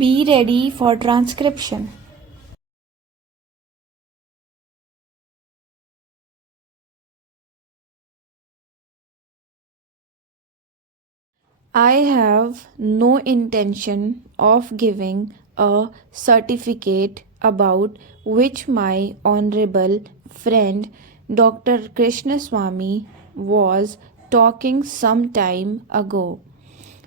Be ready for transcription. I have no intention of giving a certificate about which my honorable friend Dr. Krishnaswamy was talking some time ago.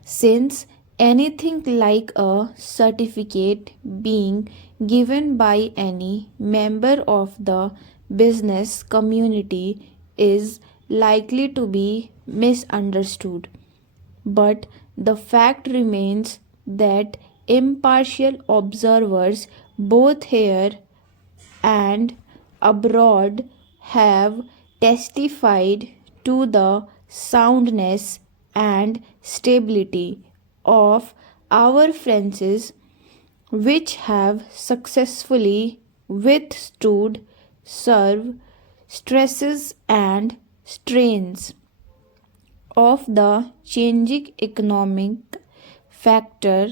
Since anything like a certificate being given by any member of the business community is likely to be misunderstood. But the fact remains that impartial observers, both here and abroad, have testified to the soundness and stability of our fences, which have successfully withstood serve stresses and strains of the changing economic factor,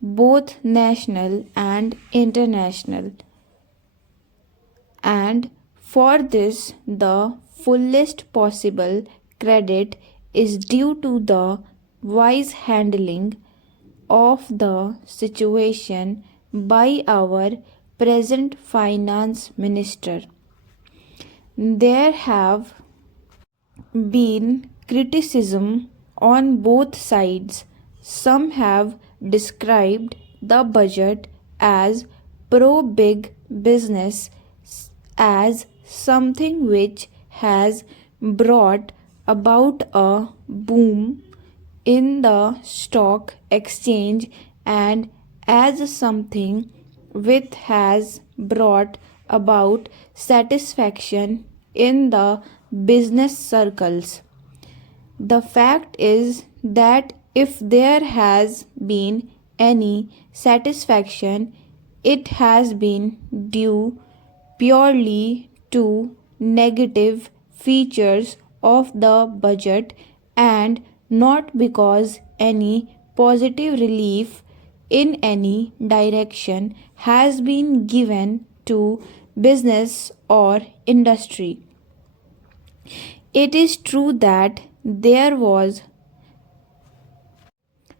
both national and international. And for this, the fullest possible credit is due to the wise handling of the situation by our present finance minister. There have been criticism on both sides. Some have described the budget as pro big business, as something which has brought about a boom in the stock exchange, and as something which has brought about satisfaction in the business circles. The fact is that if there has been any satisfaction, it has been due purely to negative features of the budget and not because any positive relief in any direction has been given to business or industry. It is true that there was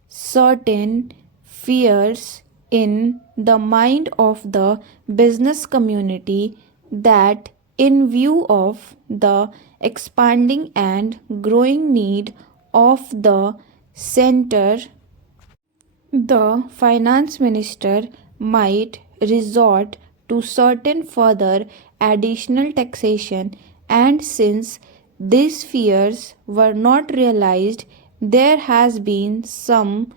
certain fears in the mind of the business community that in view of the expanding and growing need of the center, the finance minister might resort to certain further additional taxation, and since these fears were not realized, there has been some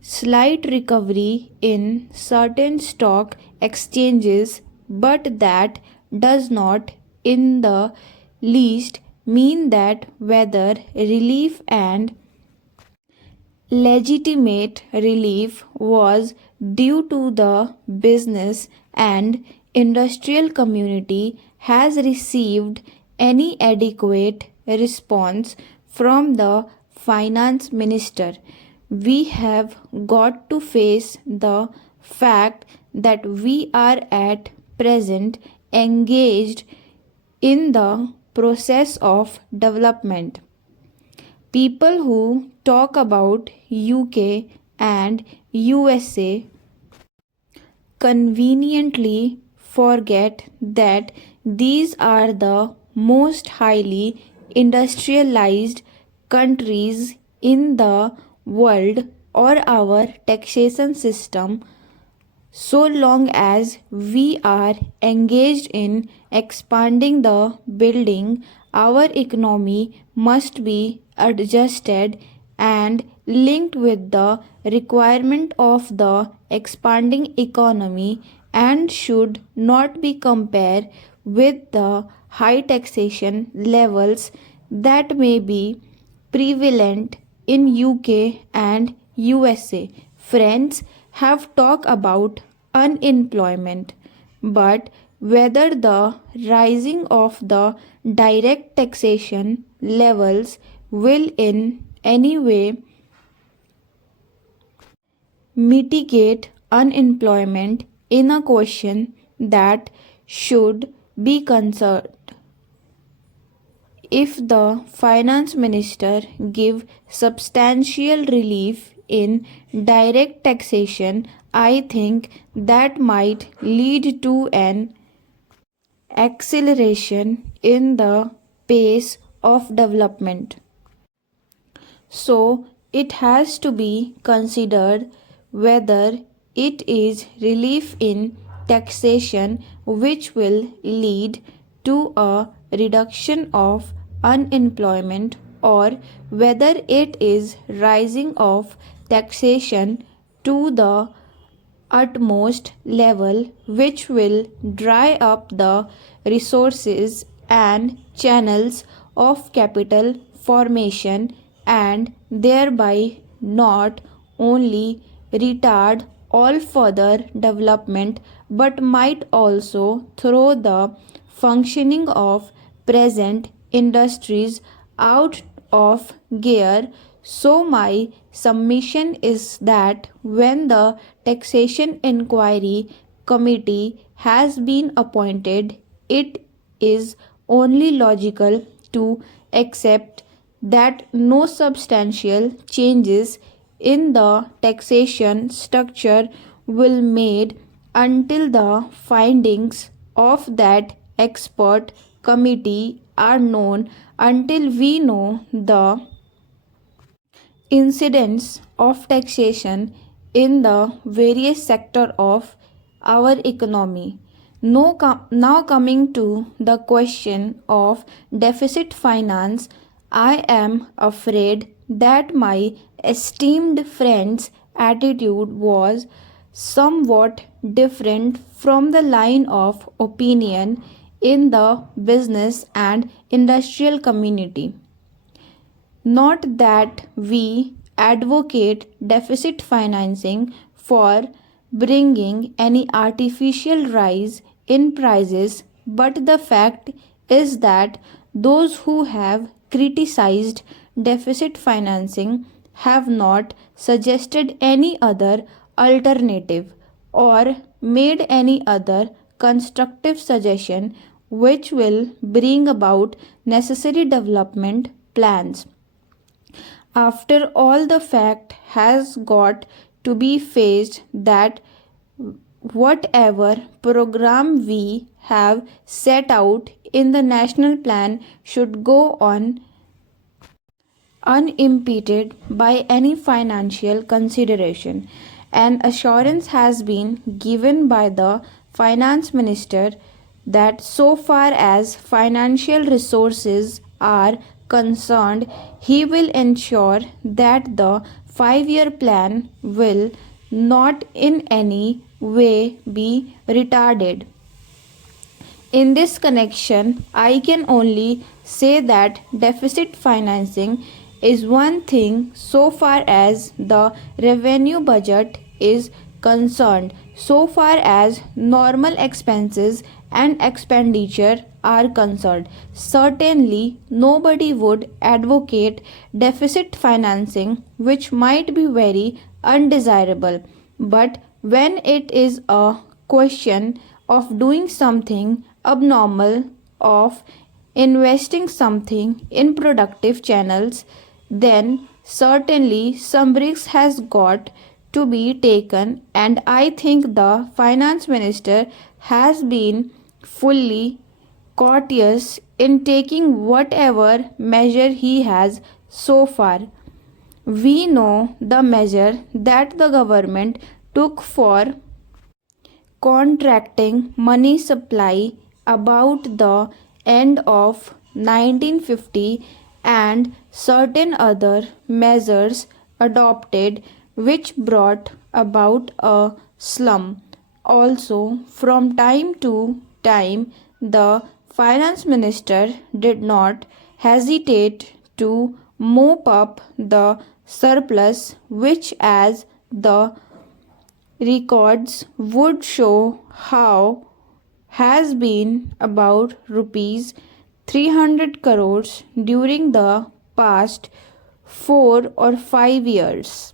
slight recovery in certain stock exchanges, but that does not in the least mean that whether relief and legitimate relief was due to the business and industrial community has received any adequate response from the finance minister. We have got to face the fact that we are at present engaged in the process of development. People who talk about UK and USA conveniently forget that these are the most highly industrialized countries in the world, or our taxation system, so long as we are engaged in expanding the building, our economy must be adjusted and linked with the requirement of the expanding economy, and should not be compared with the high taxation levels that may be prevalent in UK and USA. Friends have talked about unemployment, but whether the rising of the direct taxation levels will in any way mitigate unemployment in a question that should be considered. If the finance minister give substantial relief in direct taxation, I think that might lead to an acceleration in the pace of development. So it has to be considered whether it is relief in taxation which will lead to a reduction of unemployment, or whether it is rising of taxation to the utmost level, which will dry up the resources and channels of capital formation, and thereby not only retard all further development but might also throw the functioning of present industries out of gear. So, my submission is that when the taxation inquiry committee has been appointed, it is only logical to accept that no substantial changes in the taxation structure will made until the findings of that expert committee are known, until we know the incidence of taxation in the various sector of our economy. Now coming to the question of deficit finance, I am afraid that my esteemed friend's attitude was somewhat different from the line of opinion in the business and industrial community. Not that we advocate deficit financing for bringing any artificial rise in prices, but the fact is that those who have criticized deficit financing have not suggested any other alternative or made any other constructive suggestion which will bring about necessary development plans. After all, the fact has got to be faced that whatever program we have set out in the national plan should go on unimpeded by any financial consideration. An assurance has been given by the finance minister that so far as financial resources are concerned, he will ensure that the 5 year plan will not in any way be retarded. In this connection, I can only say that deficit financing is one thing so far as the revenue budget is concerned. So far as normal expenses and expenditure are concerned, certainly nobody would advocate deficit financing, which might be very undesirable. But when it is a question of doing something abnormal, of investing something in productive channels, then certainly some risk has got to be taken, and I think the finance minister has been fully courteous in taking whatever measure he has so far. We know the measure that the government took for contracting money supply about the end of 1950, and certain other measures adopted which brought about a slum. Also, from time to time, the finance minister did not hesitate to mop up the surplus, which, as the records would show, how has been about rupees 300 crores during the past 4 or 5 years.